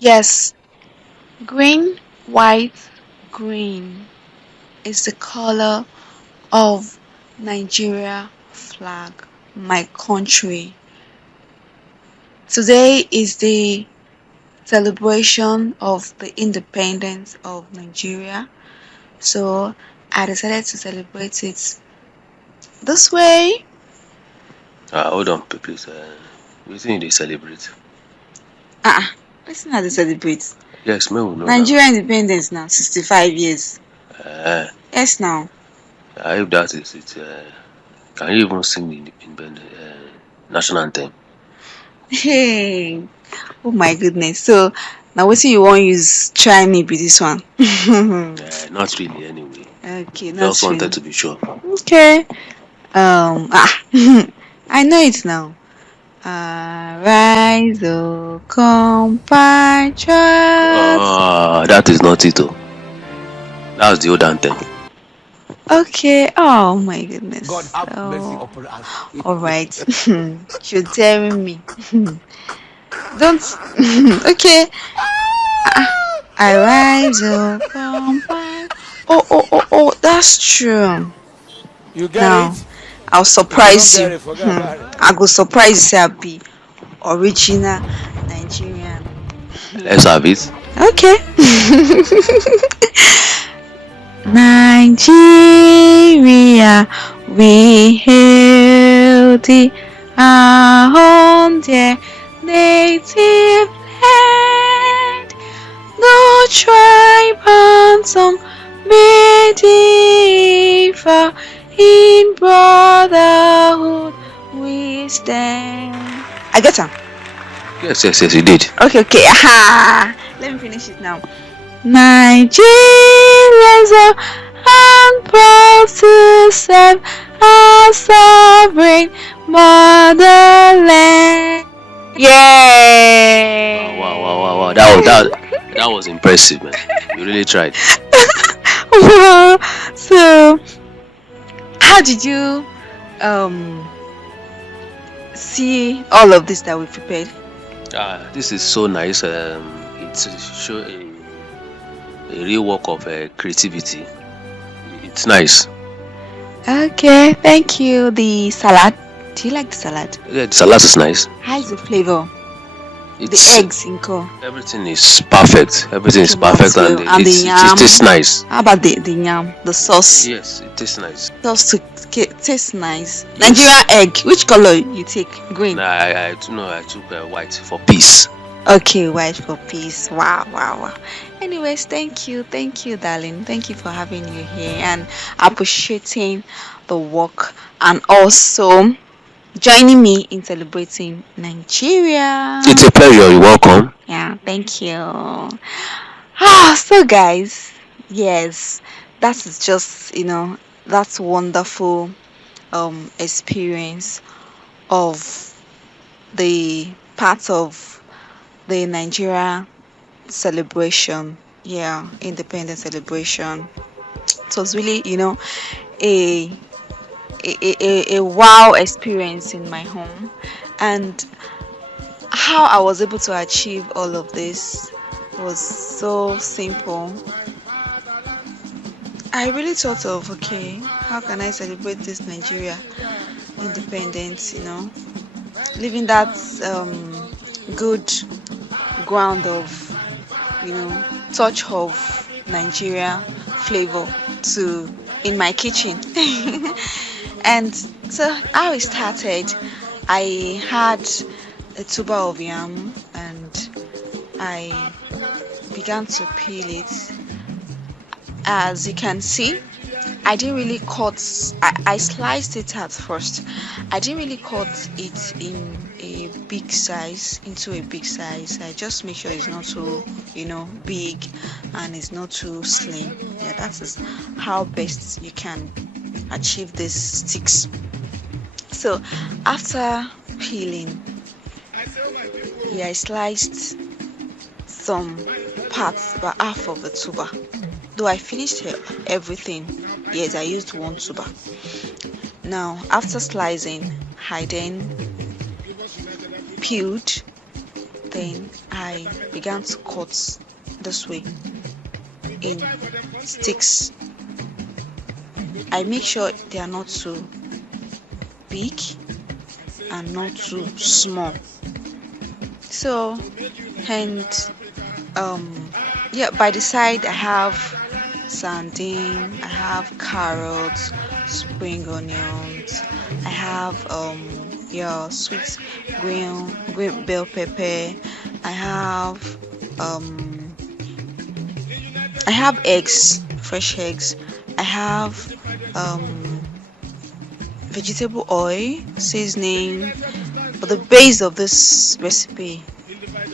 Yes, green, white, green is the color of Nigeria flag, my country. Today is the celebration of the independence of Nigeria. So I decided to celebrate it this way. Hold on, please. Wetin you celebrate? Ah, listen how they celebrate. Yes, me will know now. Nigeria independence now, 65 years. Uh, Yes, now. if that is it, can you even sing the national anthem? Hey, oh my goodness. So now what you want use try me be this one. Not really, anyway. Okay, Just not wanted really. to be sure. Okay. I know it now. Arise, O compatriots. That is not it, oh. That's the old anthem. Okay. Oh my goodness. God have mercy Oh, upon us. all right. You're daring me. Don't. Okay. Arise, O compatriots. Oh. That's true. You get Now, it? I'll If you don't surprise get you. it, forget about it. I go surprise you, say I be original Nigerian. Let's have it. Okay. Nigeria, we hail thee, our own dear native land. No tribe and tongue may differ, in brotherhood we stand. I get her. Yes, you did. Okay. Aha. Let me finish it now. Nigerians are and proud to serve our sovereign motherland. Yeah. Wow. That was impressive, man. You really tried. So, how did you see all of this that we prepared? This is so nice. It's a real work of creativity. It's nice. Okay, thank you. The salad. Do you like the salad? Yeah, the salad is nice. How is the flavor? It's The eggs in core. everything is perfect. Everything is Okay, that's perfect, good. And the it yam. tastes nice. How about the yam? The sauce. Yes, it tastes nice. Sauce to taste nice. Yes. Nigerian egg. Which color you take? Green. Nah, I took white for peace. Okay, white for peace. Wow. Anyways, thank you, darling. Thank you for having you here and appreciating the work and also joining me in celebrating Nigeria. It's a pleasure. You're welcome. Yeah, thank you. So guys, yes, that is just that's wonderful experience of the part of the Nigeria celebration. Yeah, independence celebration. It was really, a a wow experience in my home, and how I was able to achieve all of this was so simple. I really thought of, okay, how can I celebrate this Nigeria independence, leaving that good ground of, touch of Nigeria flavor to in my kitchen. And so how it started, I had a tuber of yam and I began to peel it. As you can see, I didn't really cut. I sliced it at first. I didn't really cut it in a big size into a big size. I just make sure it's not too, big and it's not too slim. Yeah, that is how best you can achieve these sticks. So after peeling, yeah, I sliced some parts, about half of the tuber. Though I finished everything, yes, I used one tuber. Now, after slicing, I then peeled Then I began to cut this way in sticks. I make sure they are not too big and not too small. So, and by the side I have sardine, I have carrots, spring onions, I have sweet green bell pepper, I have um eggs, fresh eggs, I have vegetable oil, seasoning. But the base of this recipe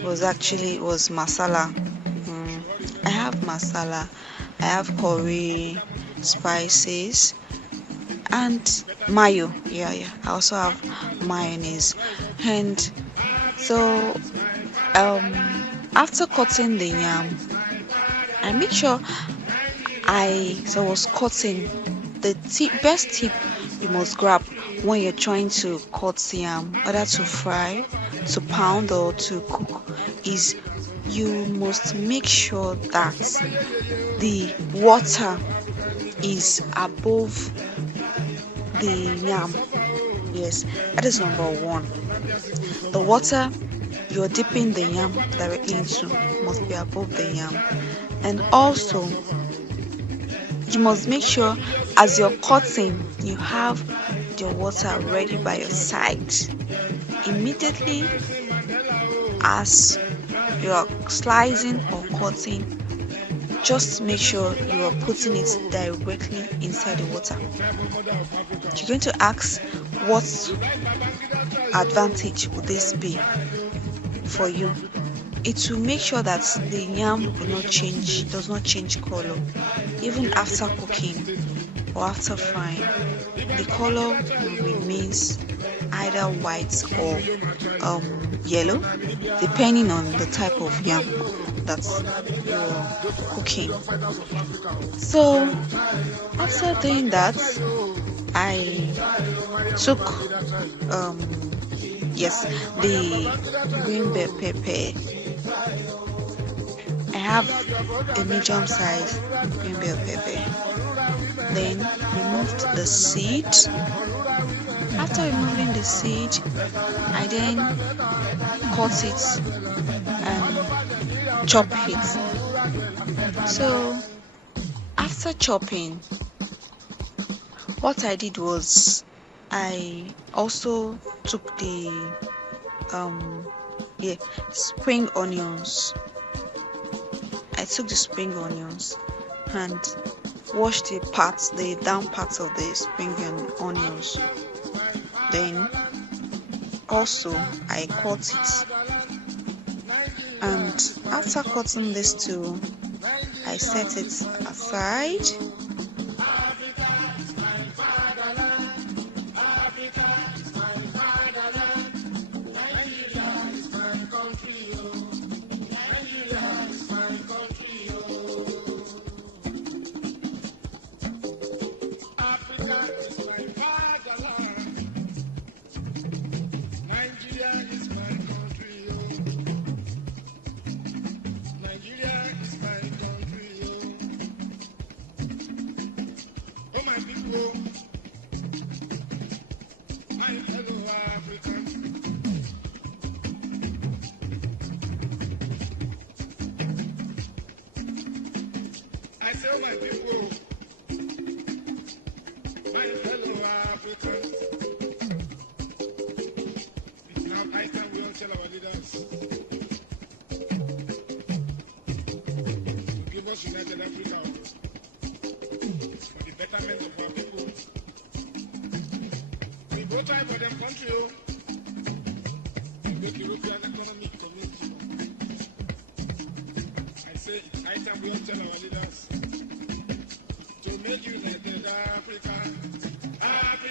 was masala. I have masala, I have curry, spices, and mayo. I also have mayonnaise. And so after cutting the yam, I make sure I was cutting. The best tip you must grab when you're trying to cut yam, whether to fry, to pound, or to cook, is you must make sure that the water is above the yam. Yes, that is number one. The water you're dipping the yam directly into must be above the yam. And also, you must make sure as you're cutting, you have your water ready by your side. Immediately as you are slicing or cutting, just make sure you are putting it directly inside the water. You're going to ask, what advantage would this be for you? It will make sure that the yam does not change color, even after cooking or after frying. The color remains either white or yellow, depending on the type of yam that you're cooking. So after doing that, I took the green bell pepper. I have a medium size green bell pepper. Then removed the seed. After removing the seed, I then cut it and chop it. So after chopping, what I did was I also took the spring onions. I took the spring onions and washed the down parts of the spring onions. Then also I cut it, and after cutting this too, I set it aside.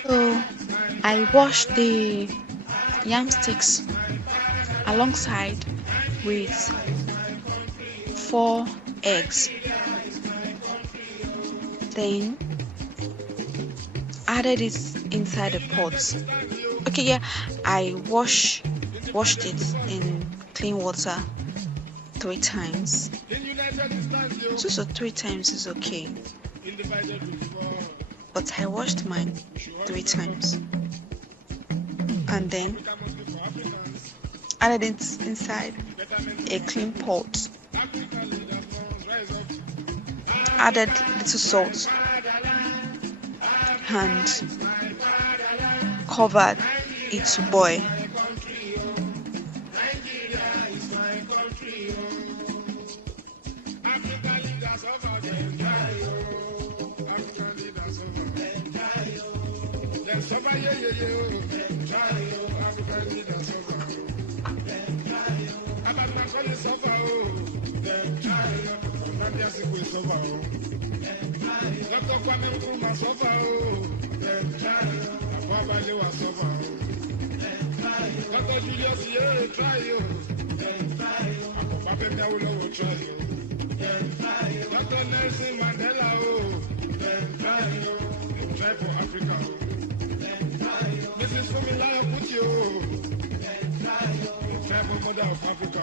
So I washed the yam sticks alongside with 4 eggs. Then added it inside the pot. I washed it in clean clean water 3 times. 2 or 3 times is okay, but I washed mine 3 times and then added it inside a clean pot, added little salt and covered it to boil.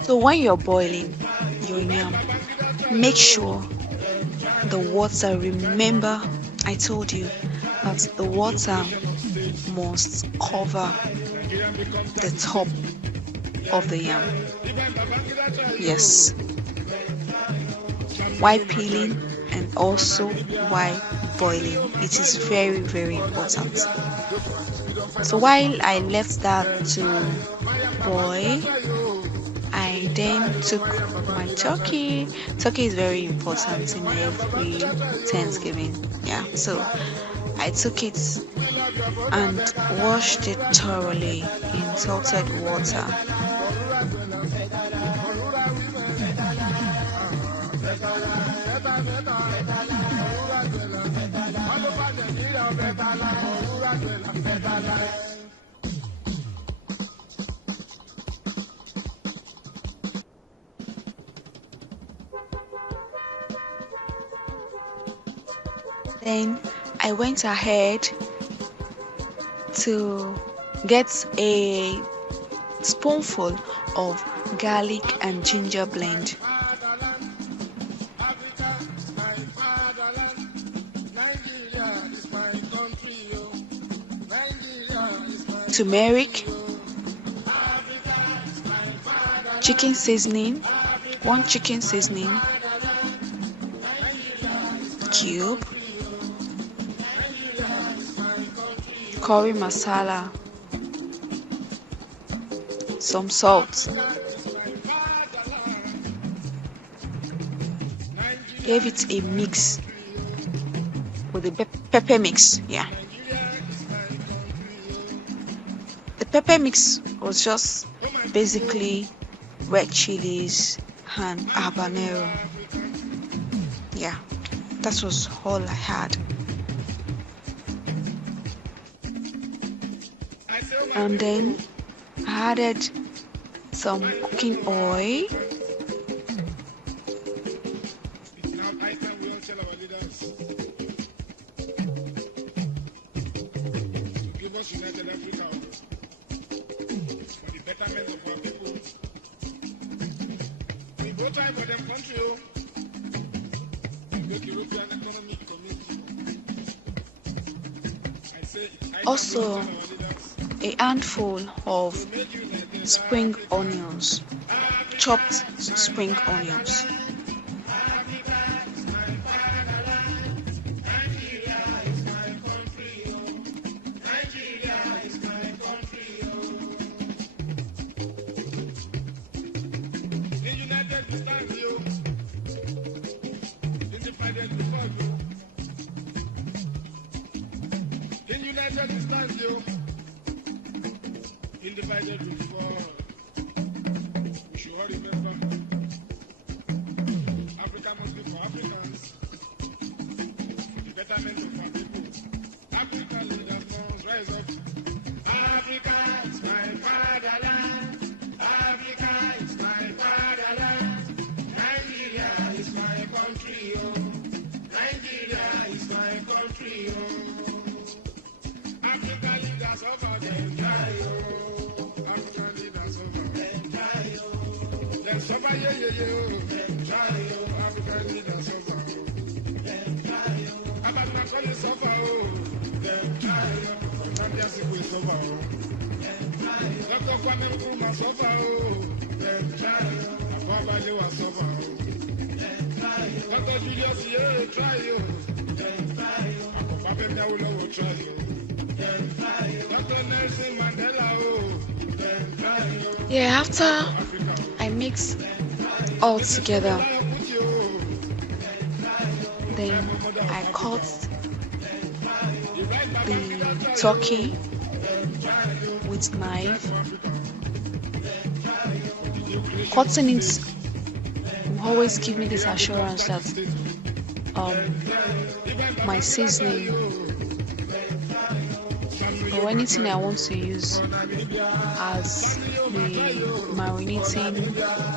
So when you're boiling your yam, make sure the water, remember I told you that the water must cover the top of the yam. Yes, while peeling and also while boiling. It is very, very important. So while I left that to boil, I then took my turkey. Turkey is very important in every Thanksgiving. Yeah, so I took it and washed it thoroughly in salted water. Then I went ahead to get a spoonful of garlic and ginger blend. Turmeric, chicken seasoning, 1 chicken seasoning cube, curry masala, some salt. Gave it a mix with the pepper mix. Yeah, the pepper mix was just basically red chilies and habanero. Yeah, that was all I had. And then I added some cooking oil, also a handful of spring onions, chopped spring onions. Yeah, after I mix all together, then I cut the turkey with knife. Cutting it will always give me this assurance that my seasoning or anything I want to use as the marinating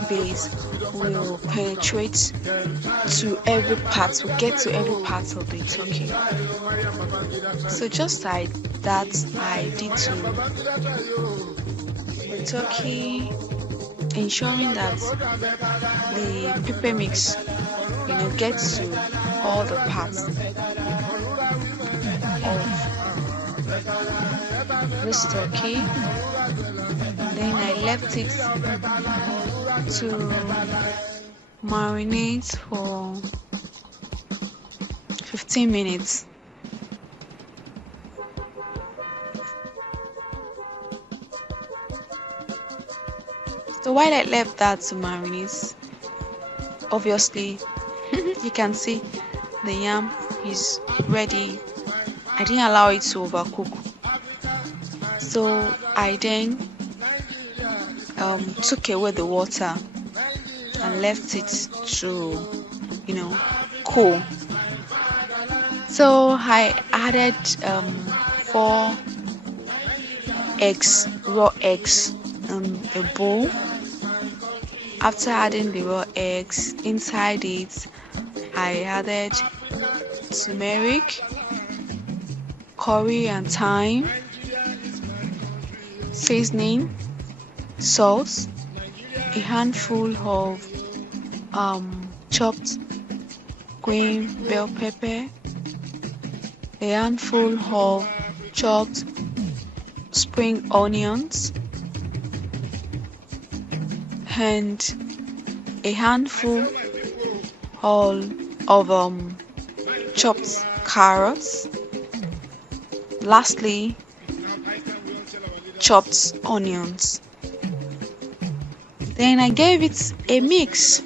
base will penetrate to every part, will get to every part of the turkey. So just like that, I did to the turkey, ensuring that the pepper mix, gets to all the parts of this turkey. Then I left it to marinate for 15 minutes. So while I left that to marinate, obviously you can see the yam is ready. I didn't allow it to overcook. So I then took away the water and left it to, cool. So I added 4 eggs, raw eggs, a bowl. After adding the raw eggs, inside it I added turmeric, curry and thyme, seasoning, salt, a handful of chopped green bell pepper, a handful of chopped spring onions, and a handful of chopped carrots. Lastly, chopped onions. Then I gave it a mix.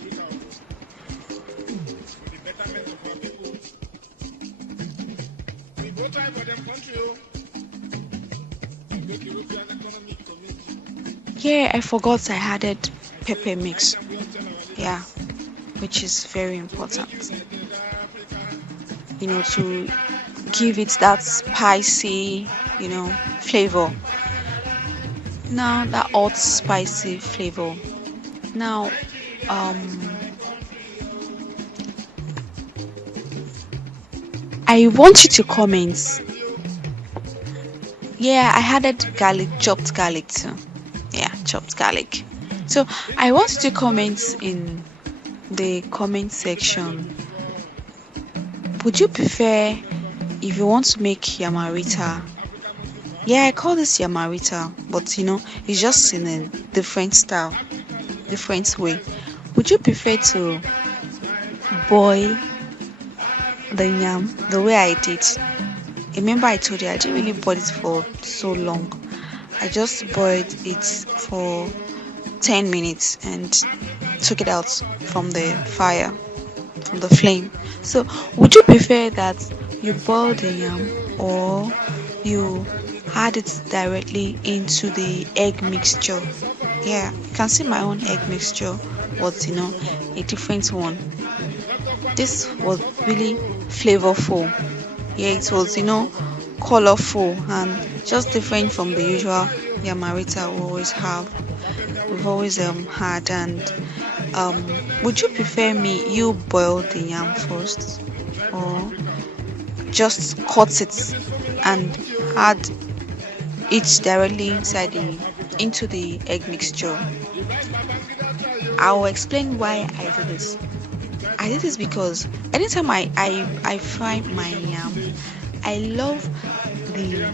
Yeah, I forgot I added pepper mix. Yeah, which is very important. To give it that spicy, flavor. Now that hot spicy flavor. Now, I want you to comment. Yeah, I added chopped garlic too. Yeah, chopped garlic. So I want you to comment in the comment section. Would you prefer, if you want to make yamarita? Yeah, I call this yamarita, but it's just in a different style, different way. Would you prefer to boil the yam the way I did? Remember I told you I didn't really boil it for so long. I just boiled it for 10 minutes and took it out from the fire, from the flame. So would you prefer that you boil the yam or you add it directly into the egg mixture? Yeah, you can see my own egg mixture was a different one. This was really flavorful. Yeah, it was colorful and just different from the usual yamarita we've always had. And would you prefer you boil the yam first, or just cut it and add it directly into the egg mixture? I'll explain why I do this. I did this because anytime I fry my yam, I love the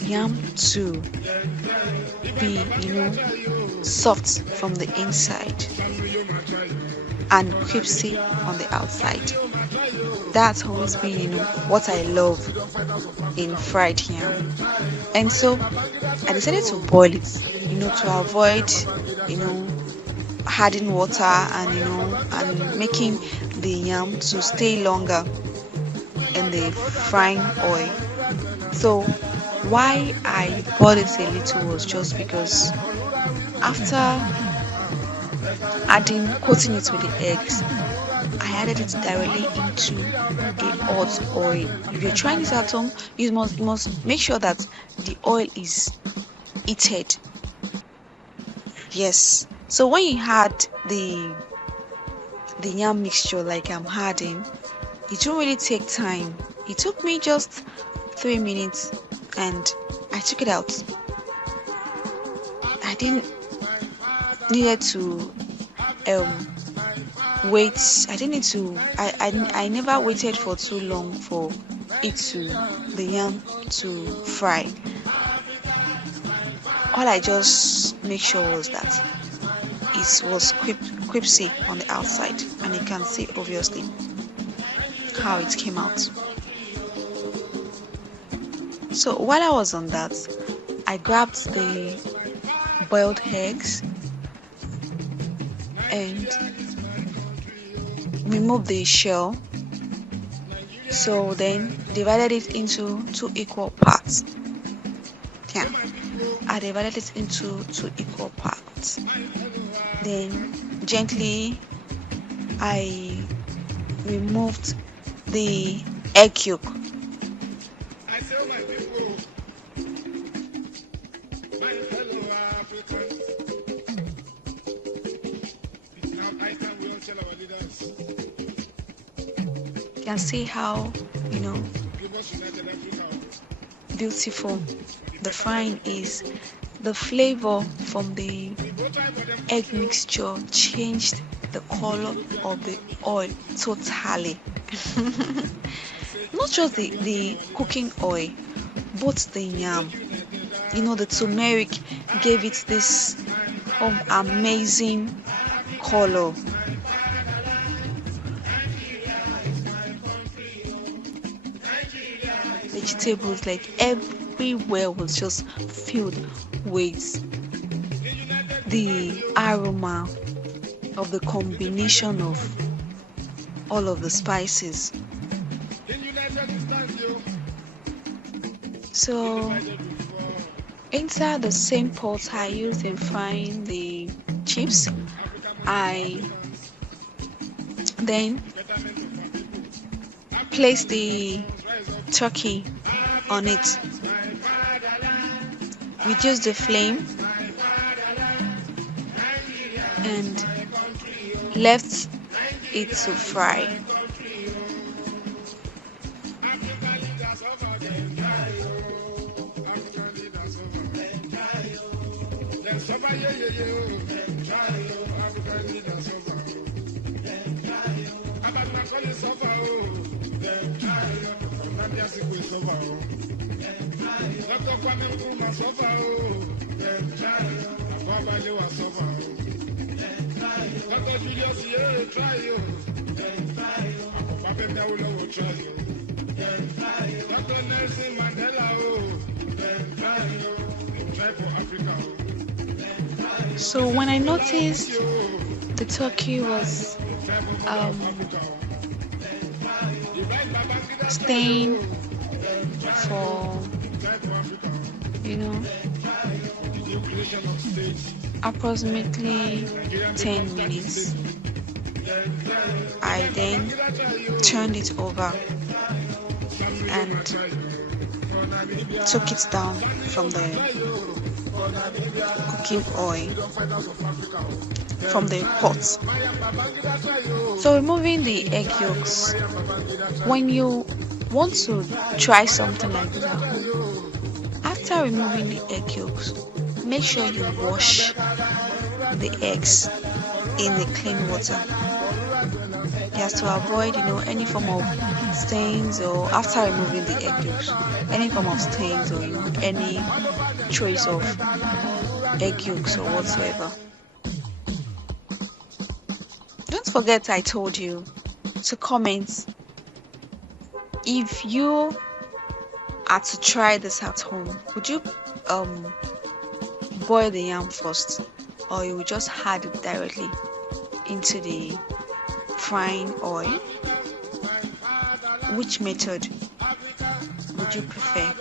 yam to be, soft from the inside and crispy on the outside. That's always been, what I love in fried yam. And so I decided to boil it, to avoid, adding water and, and making the yam to stay longer in the frying oil. So why I boiled it a little was just because after coating it with the eggs, I added it directly into a hot oil. If you're trying this at home, you must make sure that the oil is heated. Yes. So when you add the yam mixture like I'm adding, it won't really take time. It took me just 3 minutes and I took it out. I didn't needed to wait. I didn't need to I never waited for too long for the yam to fry. All I just make sure was that it was crispy on the outside, and you can see obviously how it came out. So while I was on that, I grabbed the boiled eggs and removed the shell. So then divided it into 2 equal parts. Yeah, I divided it into 2 equal parts. Then gently I removed the egg yolk. You can see how, beautiful the frying is. The flavor from the egg mixture changed the color of the oil totally. Not just the cooking oil, but the yam. The turmeric gave it this amazing color. Vegetables, like everywhere, was just filled with the aroma of the combination of all of the spices. So inside the same pot I used in frying the chips, I then placed the turkey on it, reduced the flame and left it to fry. So when I noticed the turkey was staying for approximately 10 minutes, I then turned it over and took it down from the cooking oil from the pot. So removing the egg yolks, when you want to try something like this at home, after removing the egg yolks, make sure you wash the eggs in the clean water. He has to avoid, any form of stains, or after removing the egg yolks, any form of stains, or any trace of egg yolks or whatsoever. Don't forget I told you to comment if you are to try this at home. Would you boil the yam first, or you will just add it directly into the frying oil? Which method would you prefer?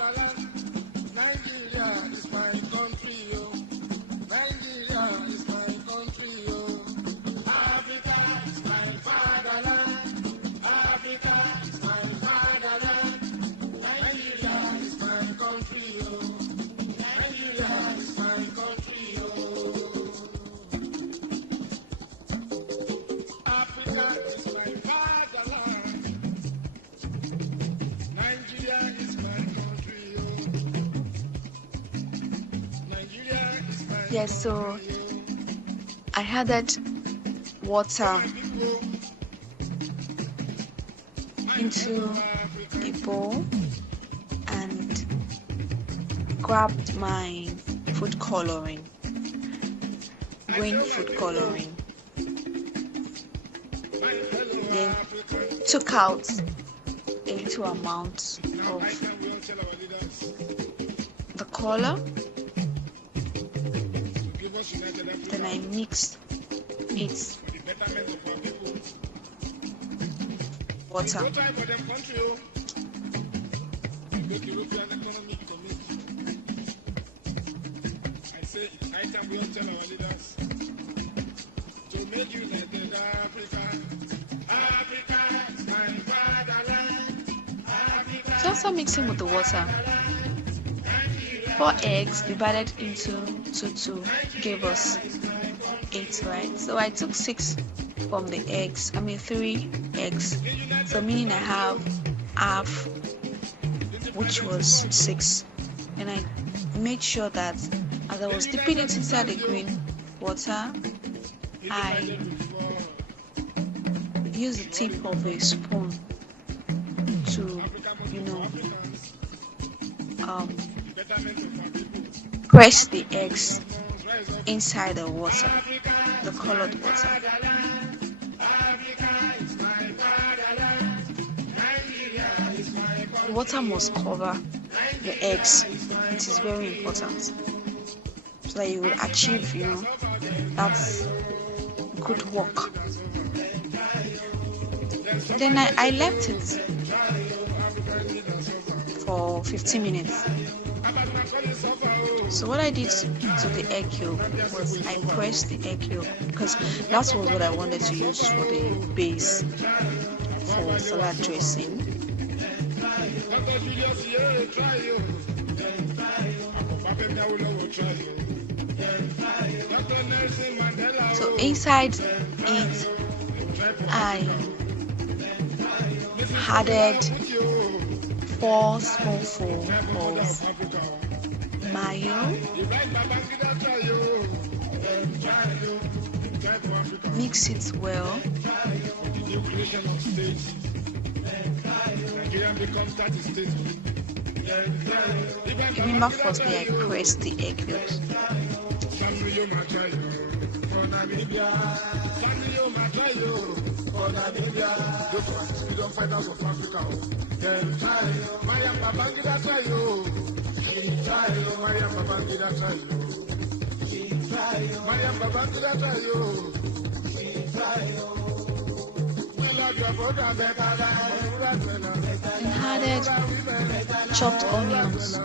Yes, so I added water into a bowl and grabbed my food coloring, green food coloring, then took out a little amount of the color. Then I mixed it water. So after mixing with the water, 4 eggs divided into 2 gave us 8, right? So I took 6 from the eggs, 3 eggs, so meaning I have half, which was 6. And I made sure that as I was dipping it inside the green water, I used the tip of a spoon to press the eggs inside the water, the colored water. The water must cover the eggs. It is very important so that you will achieve, that's good work. Then I left it for 15 minutes. So what I did to the egg yolk was I pressed the egg yolk, because that was what I wanted to use for the base for salad dressing. So inside it, I added 4 spoonfuls of mayo, mix it well. Remember, firstly I pressed the egg yolks. And added chopped onions.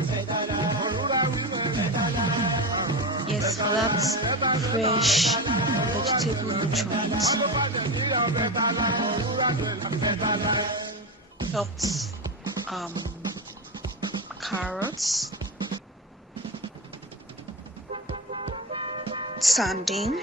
Yes, for that fresh vegetable nutrients. Chopped carrots, sardine,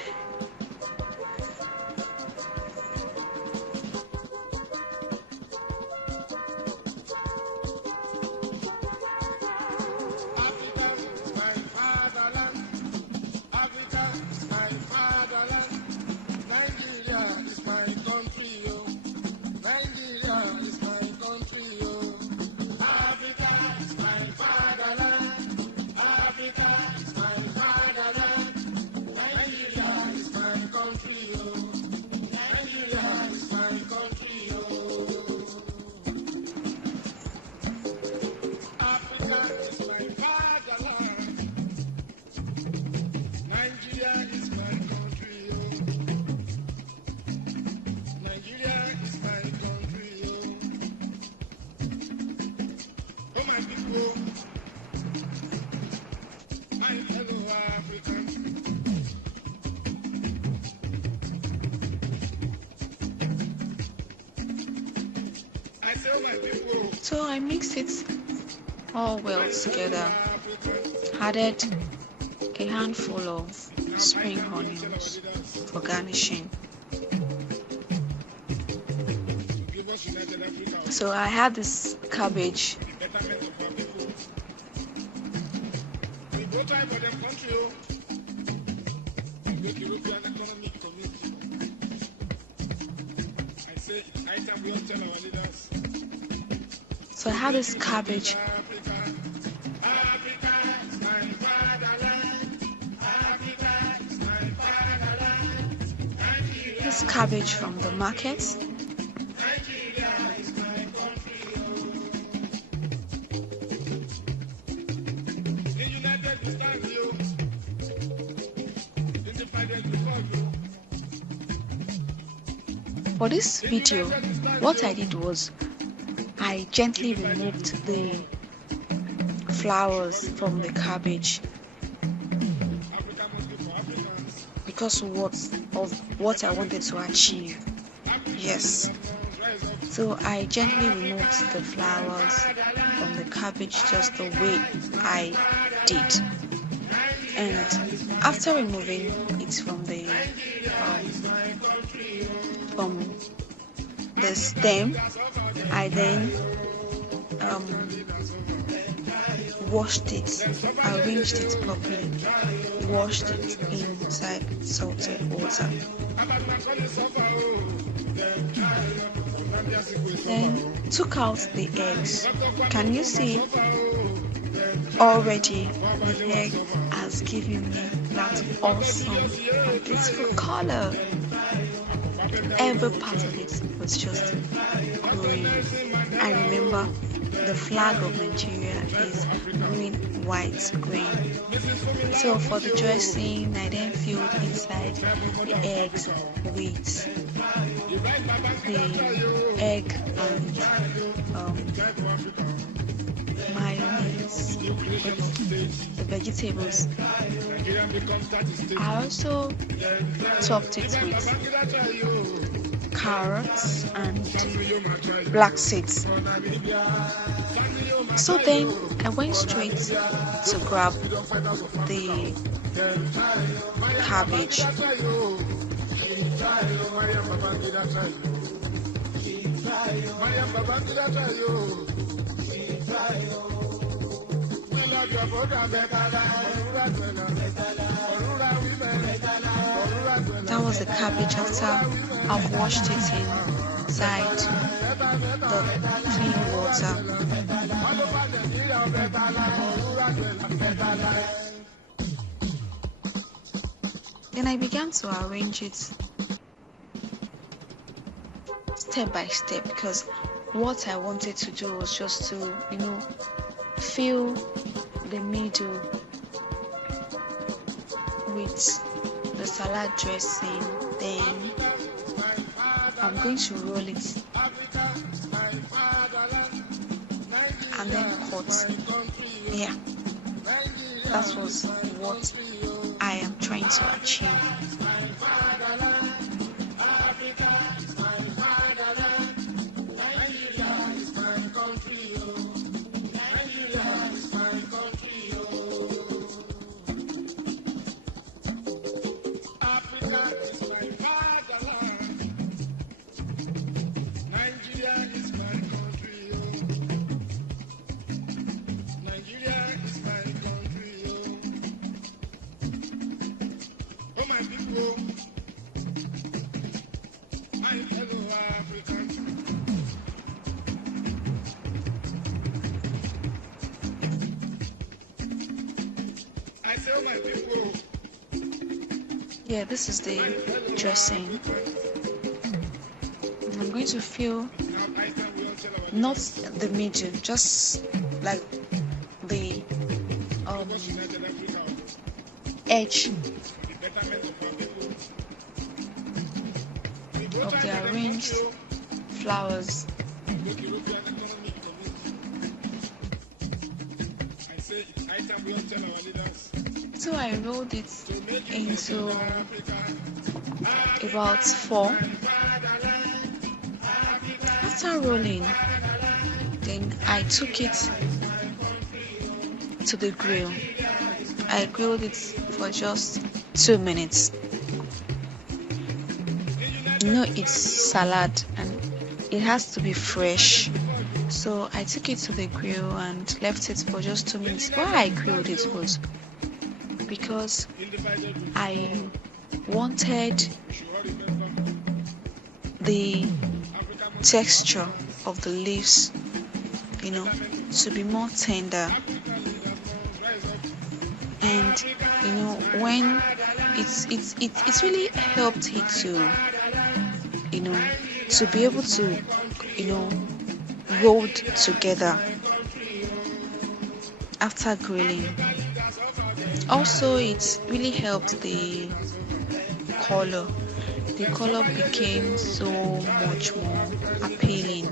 So I mixed it all well together, added a handful of spring onions for garnishing. So I had this cabbage. So I had this cabbage. This cabbage from the market. For this video, what I did was I gently removed the flowers from the cabbage because of what I wanted to achieve. Yes. So I gently removed the flowers from the cabbage just the way I did. And after removing it from the stem, I then washed it, arranged it properly, washed it inside salted water. Then took out the eggs. Can you see already the egg has given me that awesome and beautiful color? Every part of it was just green. I remember the flag of Nigeria is green, white, green. So for the dressing, I then filled inside the eggs with the egg and mayonnaise with the vegetables. I also topped it with carrots and black seeds. So then I went straight to grab the cabbage. That was the cabbage after I've washed it inside the clean water. Then I began to arrange it step by step because what I wanted to do was just to, fill the middle with the salad dressing. Then I'm going to roll it and then cut. Yeah, that was what I am trying to achieve. Yeah, this is the dressing. I'm going to fill not the middle, just like the edge of the arranged flowers. So I rolled it into about 4. After rolling, Then I took it to the grill. I grilled it for just 2 minutes. It's salad and it has to be fresh. So I took it to the grill and left it for just 2 minutes. Why I grilled it was because I wanted the texture of the leaves, to be more tender. And when it's really helped it to to be able to roll together after grilling. Also, it really helped the color. The color became so much more appealing.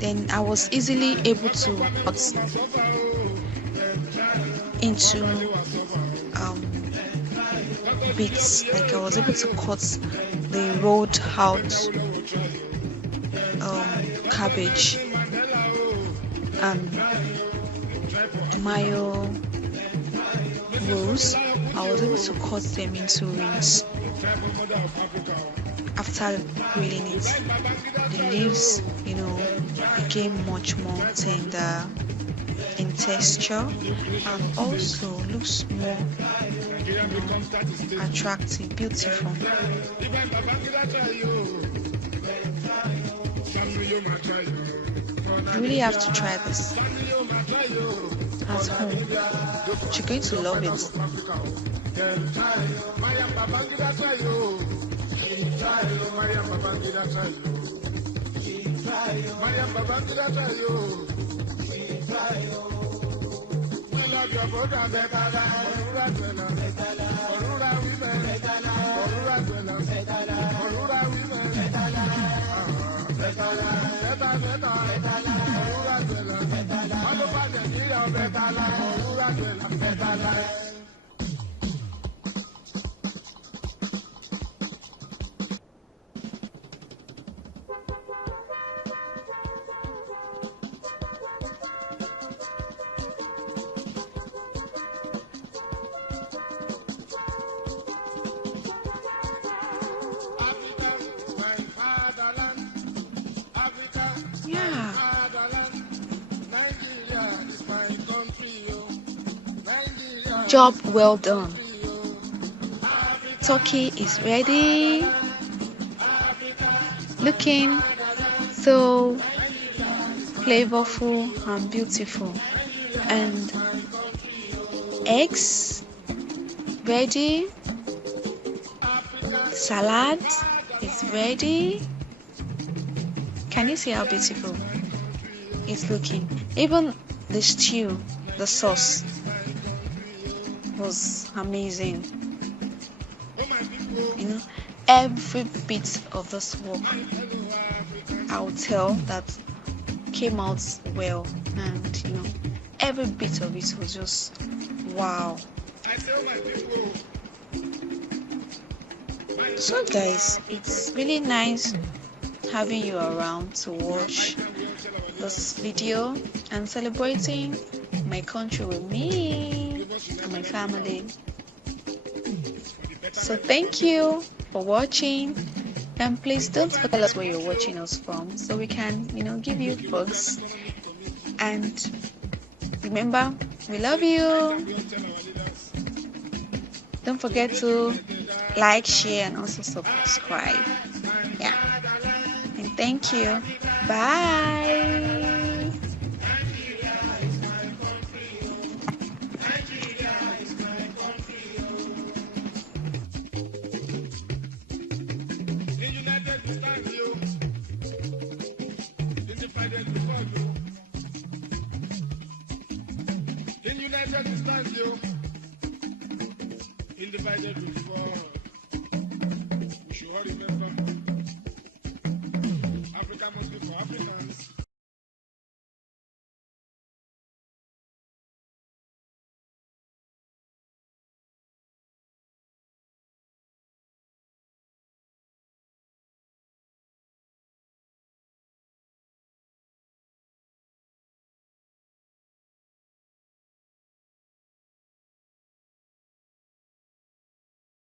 Then I was easily able to cut into bits. Like I was able to cut the rolled out cabbage and mayo rolls. I was able to cut them into rings. After grilling it, the leaves, became much more tender in texture and also looks more attractive, beautiful. You really have to try this at home. You're going to love it. Job well done. Turkey is ready. Looking so flavorful and beautiful. And eggs ready. Salad is ready. Can you see how beautiful it's looking? Even the stew, the sauce was amazing. Every bit of this work, I would tell that came out well, and every bit of it was just wow. So guys, it's really nice having you around to watch this video and celebrating my country with me and my family. So thank you for watching, and please don't forget us where you're watching us from so we can give you bugs. And remember, we love you. Don't forget to like, share, and also subscribe. Yeah, and thank you. Bye. Divided before, we should all remember, Africa must be for Africans.